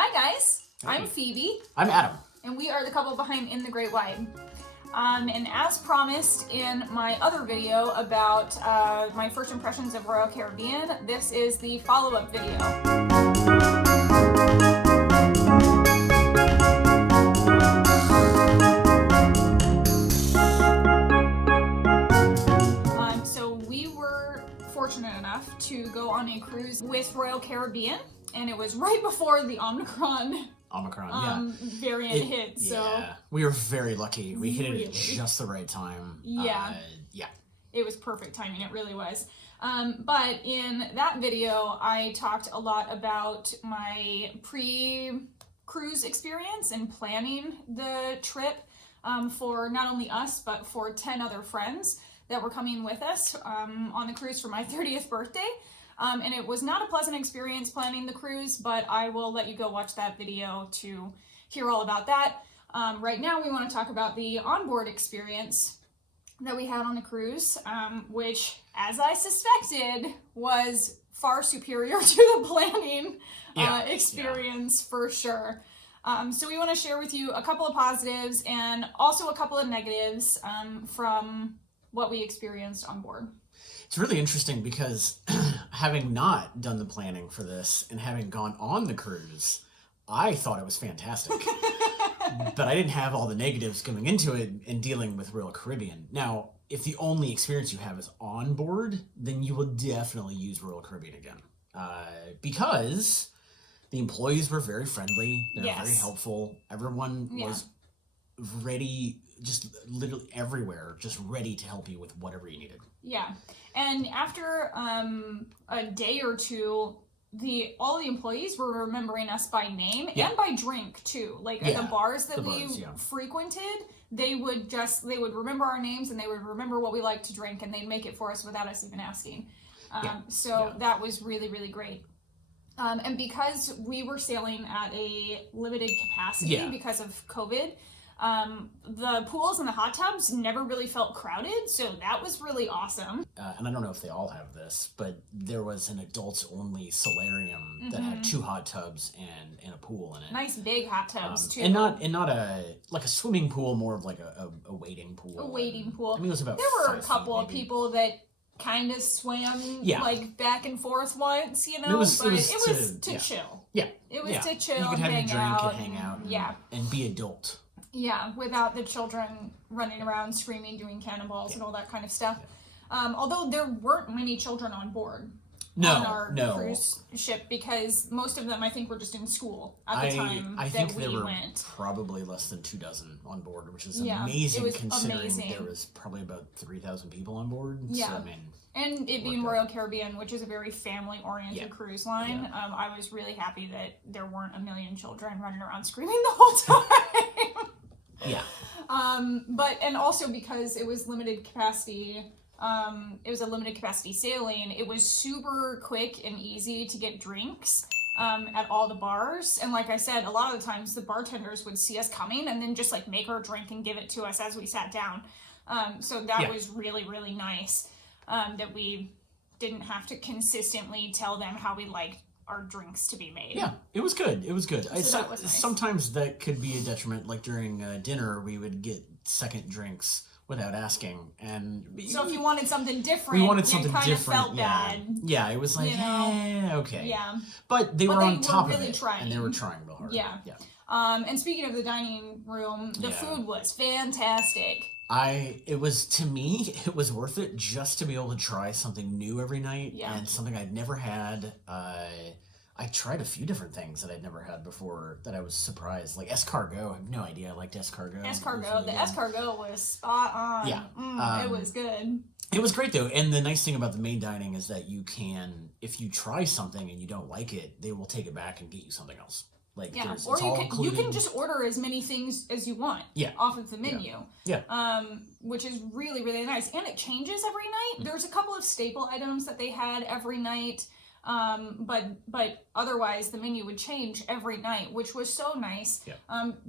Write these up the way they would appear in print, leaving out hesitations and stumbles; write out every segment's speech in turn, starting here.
Hi guys, Hey. I'm Phoebe, I'm Adam. and we are the couple behind In the Great Wide. And as promised in my other video about my first impressions of Royal Caribbean, this is the follow-up video. So we were fortunate enough to go on a cruise with Royal Caribbean, and it was right before the Omicron variant hit. So yeah, we were very lucky. We hit it at Really? just the right time. Yeah. It was perfect timing, it really was. But in that video, I talked a lot about my pre-cruise experience and planning the trip for not only us, but for 10 other friends that were coming with us on the cruise for my 30th birthday. And it was not a pleasant experience planning the cruise, but I will let you go watch that video to hear all about that. Right now, we want to talk about the onboard experience that we had on the cruise, which, as I suspected, was far superior to the planning experience for sure. So we want to share with you a couple of positives and also a couple of negatives from what we experienced on board. It's really interesting because having not done the planning for this and having gone on the cruise, I thought it was fantastic. But I didn't have all the negatives coming into it and dealing with Royal Caribbean. Now, if the only experience you have is on board, then you will definitely use Royal Caribbean again. Because the employees were very friendly. They were very helpful. Everyone was ready, just literally everywhere, just ready to help you with whatever you needed. Yeah. And after a day or two, all the employees were remembering us by name and by drink too. Like at the bars that we frequented, they would remember our names and they would remember what we like to drink, and they'd make it for us without us even asking. That was really, really great. And because we were sailing at a limited capacity because of COVID, the pools and the hot tubs never really felt crowded, so that was really awesome. And I don't know if they all have this, but there was an adults-only solarium that had 2 hot tubs and a pool in it. Nice big hot tubs too. And not a like a swimming pool, more of like a wading pool. A wading pool. I mean, it was about. There were a couple of people that kind of swam like back and forth once, you know, it was to chill. Yeah. It was to chill. You could have your drink out and hang out. And be adult. Yeah, without the children running around screaming, doing cannonballs and all that kind of stuff. Although there weren't many children on board on our cruise ship, because most of them, I think, were just in school at the time I that think we there were went. Probably less than 24 on board, which is amazing, it was considering amazing. There was probably about 3,000 people on board. Yeah. So, I mean, and it being Royal Caribbean, which is a very family-oriented cruise line, I was really happy that there weren't a million children running around screaming the whole time. And also because it was limited capacity, it was a limited capacity sailing, it was super quick and easy to get drinks at all the bars. And like I said, a lot of the times the bartenders would see us coming and then just like make our drink and give it to us as we sat down. So that was really, really nice, that we didn't have to consistently tell them how we liked our drinks to be made. Yeah, it was good. It was good. So that was nice. Sometimes that could be a detriment. Like during dinner, we would get second drinks without asking, and so if you wanted something different, you kind of felt bad. Yeah, it was like, okay. Yeah, but they were on top really of it, trying. and they were trying real hard. Yeah. And speaking of the dining room, the food was fantastic. To me, it was worth it just to be able to try something new every night and something I'd never had. I tried a few different things that I'd never had before that I was surprised. Like escargot, I have no idea I liked escargot. Escargot was spot on. Yeah. It was good. It was great though, and the nice thing about the main dining is that you can, if you try something and you don't like it, they will take it back and get you something else. Like or you can just order as many things as you want off of the menu. Which is really, really nice. And it changes every night. There's a couple of staple items that they had every night. But otherwise the menu would change every night, which was so nice.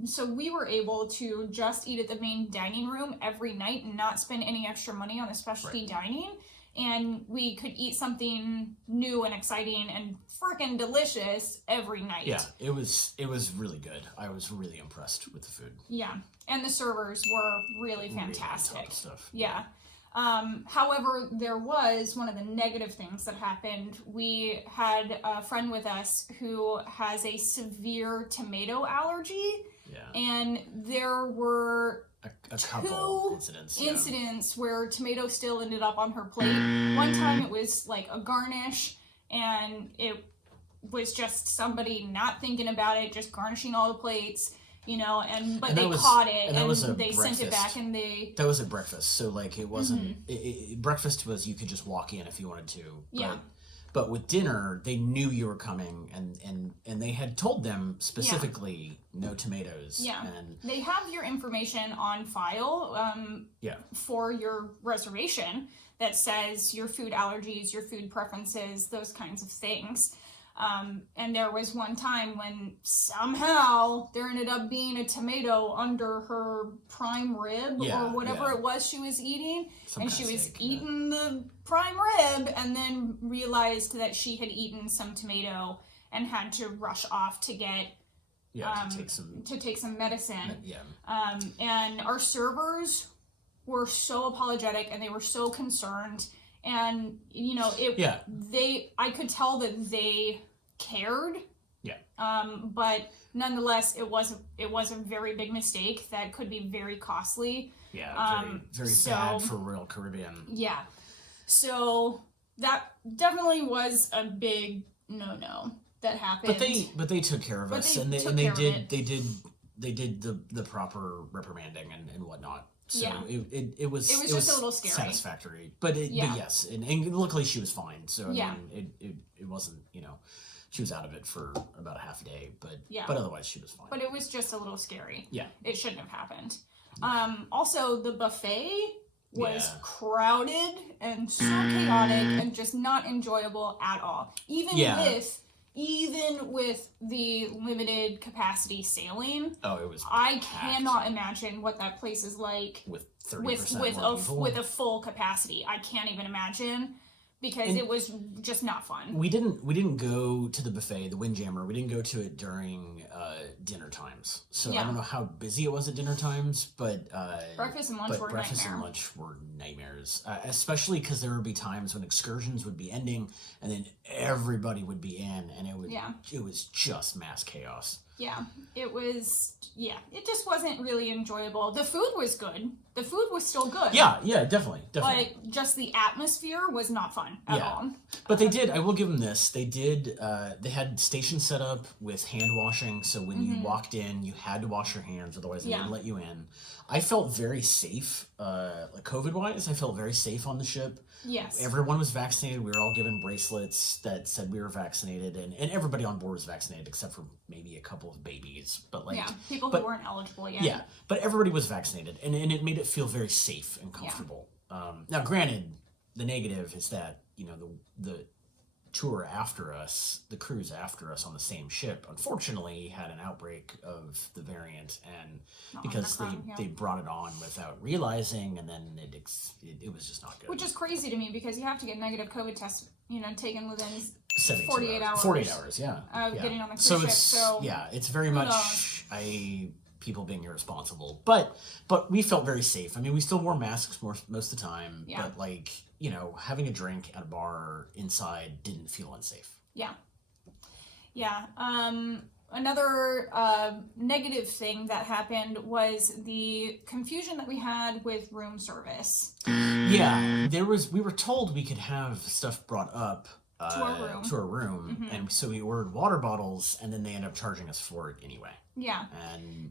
So we were able to just eat at the main dining room every night and not spend any extra money on the specialty dining. and we could eat something new and exciting and freaking delicious every night. Yeah, it was really good. I was really impressed with the food. Yeah, and the servers were really fantastic. Really on top of stuff. Yeah. However, there was one of the negative things that happened. We had a friend with us who has a severe tomato allergy. Yeah. And there were a couple incidents where tomato still ended up on her plate. One time it was like a garnish, and it was just somebody not thinking about it, just garnishing all the plates. But they caught it, and they sent it back, and they... That was at breakfast, so, like, it wasn't... breakfast was you could just walk in if you wanted to. But with dinner, they knew you were coming, and they had told them specifically no tomatoes. Yeah, and they have your information on file for your reservation that says your food allergies, your food preferences, those kinds of things. And there was one time when somehow there ended up being a tomato under her prime rib or whatever it was she was eating. And she was eating the prime rib and then realized that she had eaten some tomato and had to rush off to get to take some medicine. And our servers were so apologetic and they were so concerned. And I could tell that they cared. But nonetheless, it was a very big mistake that could be very costly. Very bad for Royal Caribbean. Yeah. So that definitely was a big no that happened. But they took care of us, and they did the proper reprimanding and whatnot. So it was just a little scary. Satisfactory, but yes, and luckily she was fine. So I mean, it wasn't, she was out of it for about a half a day, but otherwise she was fine. But it was just a little scary. Yeah, it shouldn't have happened. Also, the buffet was crowded and so chaotic and just not enjoyable at all. Even with the limited capacity sailing, it was I packed. Cannot imagine what that place is like with 30% with a full capacity. I can't even imagine, because it was just not fun. We didn't go to the buffet, the Windjammer. We didn't go to it during dinner times. So I don't know how busy it was at dinner times, but breakfast and lunch were nightmares. Especially because there would be times when excursions would be ending, and then everybody would be in, and it was just mass chaos. Yeah, it was. Yeah, it just wasn't really enjoyable. The food was good. The food was still good. Yeah, definitely. But just the atmosphere was not fun at all. But they did. I will give them this. They did. They had stations set up with hand washing, so when you walked in, you had to wash your hands, otherwise they didn't let you in. I felt very safe, like COVID-wise. I felt very safe on the ship. Yes. Everyone was vaccinated. We were all given bracelets that said we were vaccinated, and everybody on board was vaccinated except for maybe a couple of babies. But people who weren't eligible yet. Yeah, but everybody was vaccinated, and it made it feel very safe and comfortable. Now, granted, the negative is that the tour after us, the cruise after us on the same ship, unfortunately had an outbreak of the variant, and because they brought it on without realizing, and then it was just not good. Which is crazy to me, because you have to get negative COVID tests, taken within 48 hours. 48 hours, getting on the cruise ship. So it's very much people being irresponsible, but we felt very safe. I mean, we still wore masks most of the time, but having a drink at a bar inside didn't feel unsafe. Another negative thing that happened was the confusion that we had with room service. We were told we could have stuff brought up to our room, and so we ordered water bottles, and then they ended up charging us for it anyway.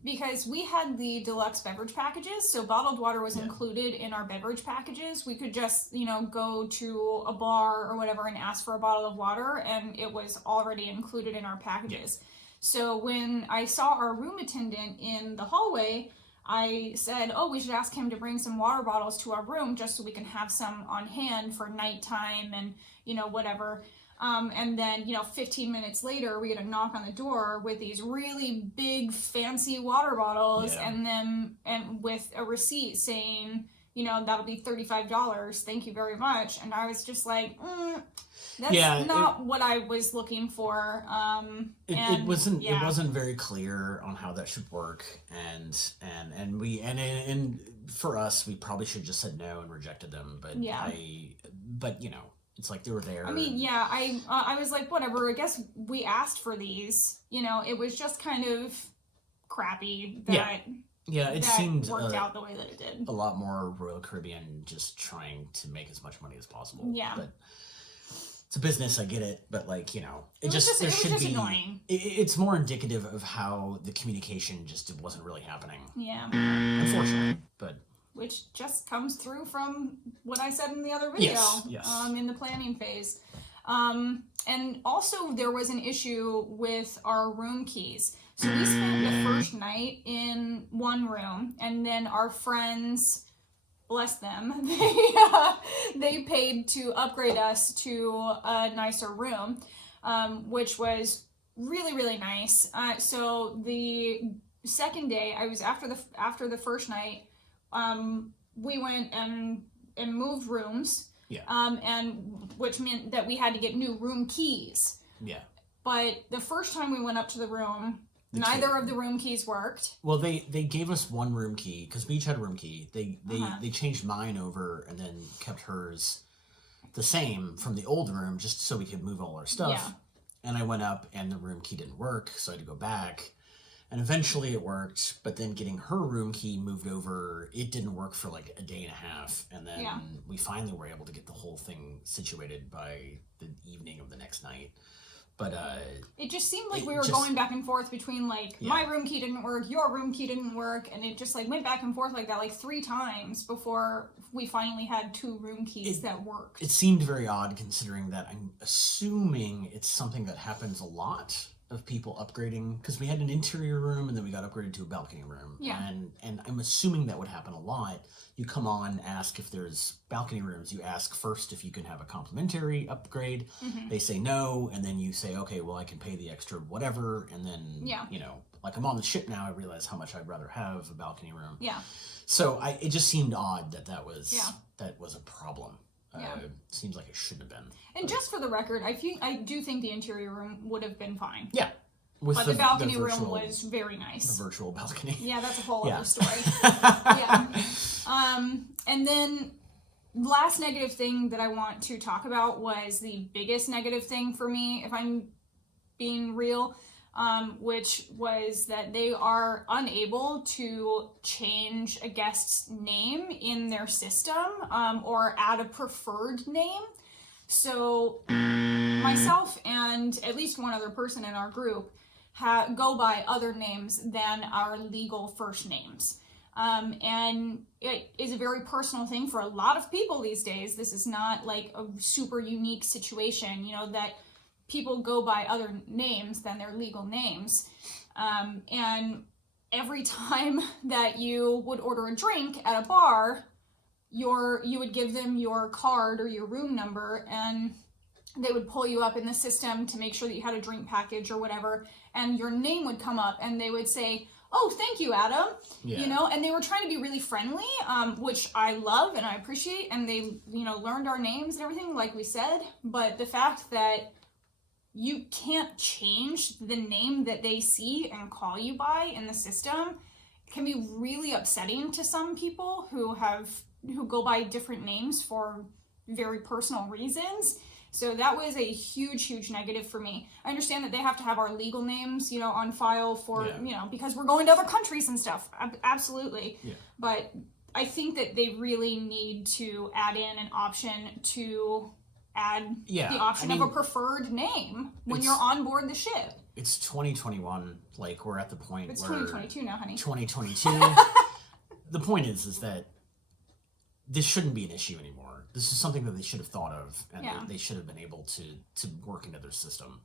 Because we had the deluxe beverage packages, so bottled water was included in our beverage packages. We could just, go to a bar or whatever and ask for a bottle of water, and it was already included in our packages. So when I saw our room attendant in the hallway, I said, we should ask him to bring some water bottles to our room just so we can have some on hand for nighttime and, whatever. And then, 15 minutes later, we get a knock on the door with these really big, fancy water bottles and with a receipt saying, that'll be $35. Thank you very much. And I was just like, that's not what I was looking for. It wasn't very clear on how that should work, and for us, we probably should have just said no and rejected them. But it's like they were there. I mean, I was like, whatever. I guess we asked for these. It was just kind of crappy that. Yeah, it that seemed worked out the way that it did. A lot more Royal Caribbean, just trying to make as much money as possible. Yeah, but it's a business, I get it, but it was just annoying. It's more indicative of how the communication just wasn't really happening. Yeah, unfortunately, but which just comes through from what I said in the other video. Yes. In the planning phase, and also there was an issue with our room keys. So we spent the first night in one room, and then our friends, bless them, they paid to upgrade us to a nicer room, which was really, really nice. So the second day, I was after the first night, we went and moved rooms, and which meant that we had to get new room keys. Yeah. But the first time we went up to the room, neither of the room keys worked. Well, they gave us one room key because we each had a room key. They changed mine over and then kept hers the same from the old room just so we could move all our stuff. Yeah. And I went up and the room key didn't work, so I had to go back. And eventually it worked, but then getting her room key moved over, it didn't work for like a day and a half. And then we finally were able to get the whole thing situated by the evening of the next night. But it just seemed like we were going back and forth between my room key didn't work, your room key didn't work, and it just went back and forth like that 3 times before we finally had 2 room keys that worked. It seemed very odd considering that I'm assuming it's something that happens a lot of people upgrading, because we had an interior room and then we got upgraded to a balcony room. Yeah. And I'm assuming that would happen a lot. You come on, ask if there's balcony rooms. You ask first if you can have a complimentary upgrade. Mm-hmm. They say no, and then you say, okay, well, I can pay the extra whatever. And then, I'm on the ship now, I realize how much I'd rather have a balcony room. Yeah. So it just seemed odd that was a problem. Seems like it shouldn't have been. And just for the record, I do think the interior room would have been fine. Yeah. But the balcony room was very nice. The virtual balcony. Yeah, that's a whole other story. Yeah. And then last negative thing that I want to talk about was the biggest negative thing for me, if I'm being real, which was that they are unable to change a guest's name in their system or add a preferred name. So myself and at least one other person in our group go by other names than our legal first names. And it is a very personal thing for a lot of people these days. This is not like a super unique situation, that people go by other names than their legal names. And every time that you would order a drink at a bar, you would give them your card or your room number, and they would pull you up in the system to make sure that you had a drink package or whatever, and your name would come up and they would say, oh, thank you, Adam. Yeah. And they were trying to be really friendly, which I love and I appreciate, and they, learned our names and everything, like we said, but the fact that you can't change the name that they see and call you by in the system can be really upsetting to some people who go by different names for very personal reasons. So that was a huge, huge negative for me. I understand that they have to have our legal names, on file for, because we're going to other countries and stuff. Absolutely. Yeah. But I think that they really need to add in an option to add the option of a preferred name when you're on board the ship. It's 2021. We're at the point it's where... It's 2022 now, honey. 2022. The point is that this shouldn't be an issue anymore. This is something that they should have thought of, and they should have been able to work into their system.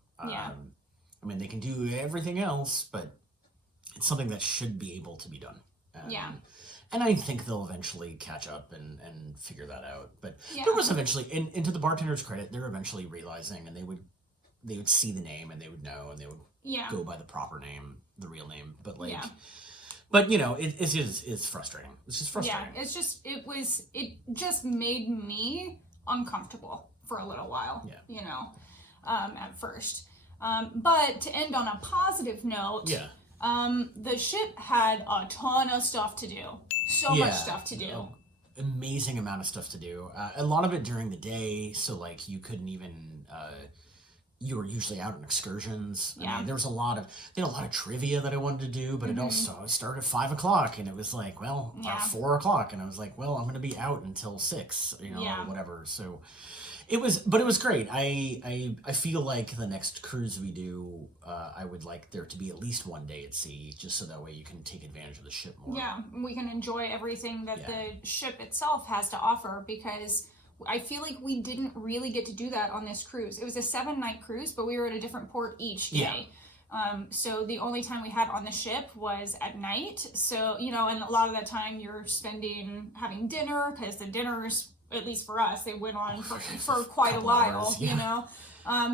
They can do everything else, but it's something that should be able to be done. And I think they'll eventually catch up and figure that out. But there was eventually, and to the bartender's credit, they're eventually realizing, and they would see the name and they would know, and they would go by the proper name, the real name. But But you know, it's frustrating. It's just frustrating. Yeah, it just made me uncomfortable for a little while. Yeah. You know, at first. But to end on a positive note, Yeah. The ship had a ton of stuff to do. So much stuff to do. Amazing amount of stuff to do. A lot of it during the day, so like you couldn't even. You were usually out on excursions. Yeah. I mean, they had a lot of trivia that I wanted to do, but it also started at 5 o'clock, and it was like, well, 4 o'clock, and I was like, well, I'm going to be out until 6, you know, or whatever. So it was great. I feel like the next cruise we do, I would like there to be at least one day at sea, just so that way you can take advantage of the ship more. Yeah, we can enjoy everything that the ship itself has to offer, because I feel like we didn't really get to do that on this cruise. It was a 7-night cruise, but we were at a different port each day. So the only time we had on the ship was at night. So, you know, and a lot of that time you're spending having dinner, because the dinners, at least for us, they went on for quite a while, hours, you know,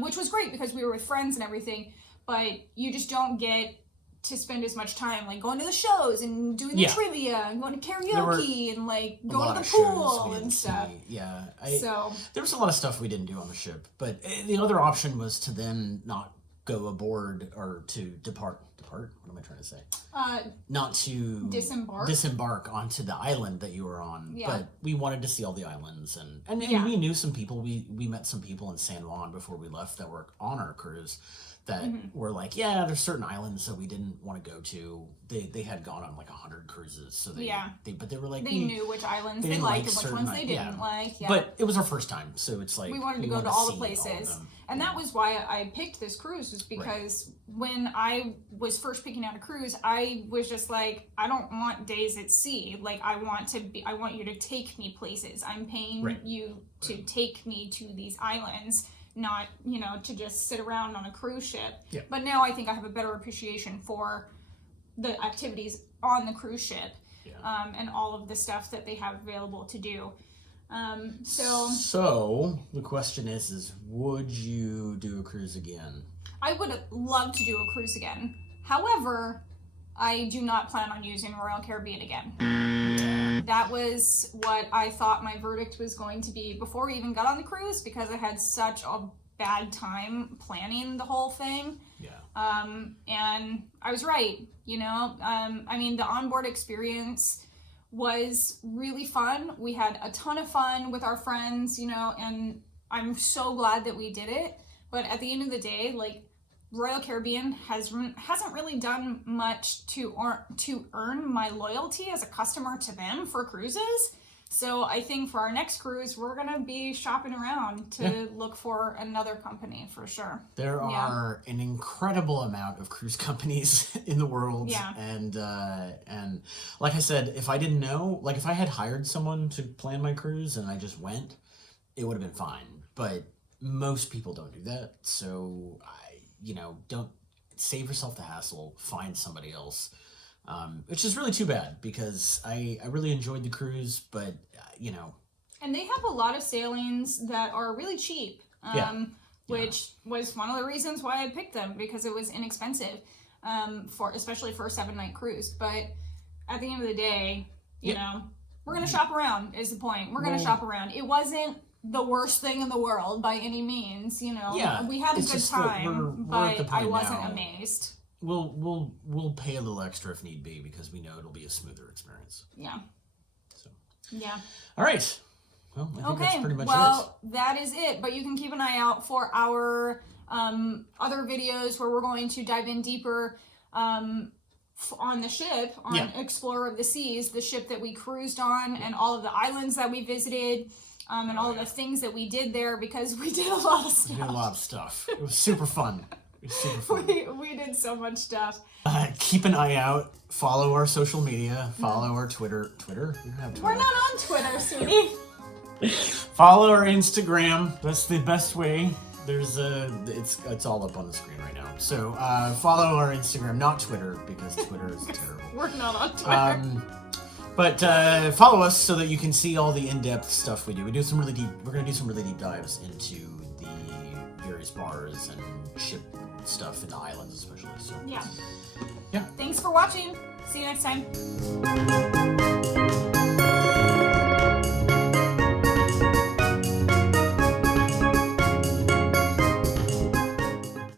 which was great because we were with friends and everything. But you just don't get to spend as much time like going to the shows and doing the trivia and going to karaoke and like going to the pool and stuff. Yeah. There was a lot of stuff we didn't do on the ship, but the other option was to then not go aboard or to depart. What am I trying to say? Not to disembark onto the island that you were on. Yeah. But we wanted to see all the islands, and we knew some people. We met some people in San Juan before we left that were on our cruise that were like, yeah, there's certain islands that we didn't want to go to. They had gone on like 100 cruises, so but they were like, they knew which islands they liked and which ones they didn't like. Yeah. But it was our first time, so it's like we wanted to go to all the places, and that was why I picked this cruise, was because when I was first picking out a cruise, I was just like, I don't want days at sea. Like I want you to take me places. I'm paying you to take me to these islands, not, you know, to just sit around on a cruise ship. Yeah. But now I think I have a better appreciation for the activities on the cruise ship, and all of the stuff that they have available to do. So the question is would you do a cruise again? I would love to do a cruise again. However, I do not plan on using Royal Caribbean again. Yeah. That was what I thought my verdict was going to be before we even got on the cruise, because I had such a bad time planning the whole thing. Yeah. And I was right, you know. I mean, the onboard experience was really fun. We had a ton of fun with our friends, you know, and I'm so glad that we did it. But at the end of the day, like, Royal Caribbean hasn't really done much to earn my loyalty as a customer to them for cruises. So I think for our next cruise, we're going to be shopping around to look for another company for sure. There are an incredible amount of cruise companies in the world. Yeah. And like I said, if I didn't know, like if I had hired someone to plan my cruise and I just went, it would have been fine. But most people don't do that. So don't save yourself the hassle, find somebody else. Which is really too bad, because I really enjoyed the cruise, but And they have a lot of sailings that are really cheap, which was one of the reasons why I picked them, because it was inexpensive, especially for a 7-night cruise. But at the end of the day, you know, we're gonna shop around is the point. We're gonna shop around. It wasn't the worst thing in the world by any means, you know. Yeah, we had a good time, but I wasn't now. Amazed. We'll pay a little extra if need be, because we know it'll be a smoother experience. Yeah. So. Yeah. All right. Well, I think that's pretty much it. That is it. But you can keep an eye out for our other videos where we're going to dive in deeper on the ship, on Explorer of the Seas, the ship that we cruised on, and all of the islands that we visited. And all of the things that we did there, because we did a lot of stuff. We did a lot of stuff. It was super fun. We did so much stuff. Keep an eye out. Follow our social media. Follow our Twitter. Twitter? You don't have Twitter. We're not on Twitter, sweetie. Follow our Instagram. That's the best way. There's it's all up on the screen right now. So follow our Instagram, not Twitter, because Twitter is terrible. We're not on Twitter. But follow us so that you can see all the in-depth stuff we do. We're gonna do some really deep dives into the various bars and ship stuff in the islands, especially. So yeah. Yeah. Thanks for watching. See you next time.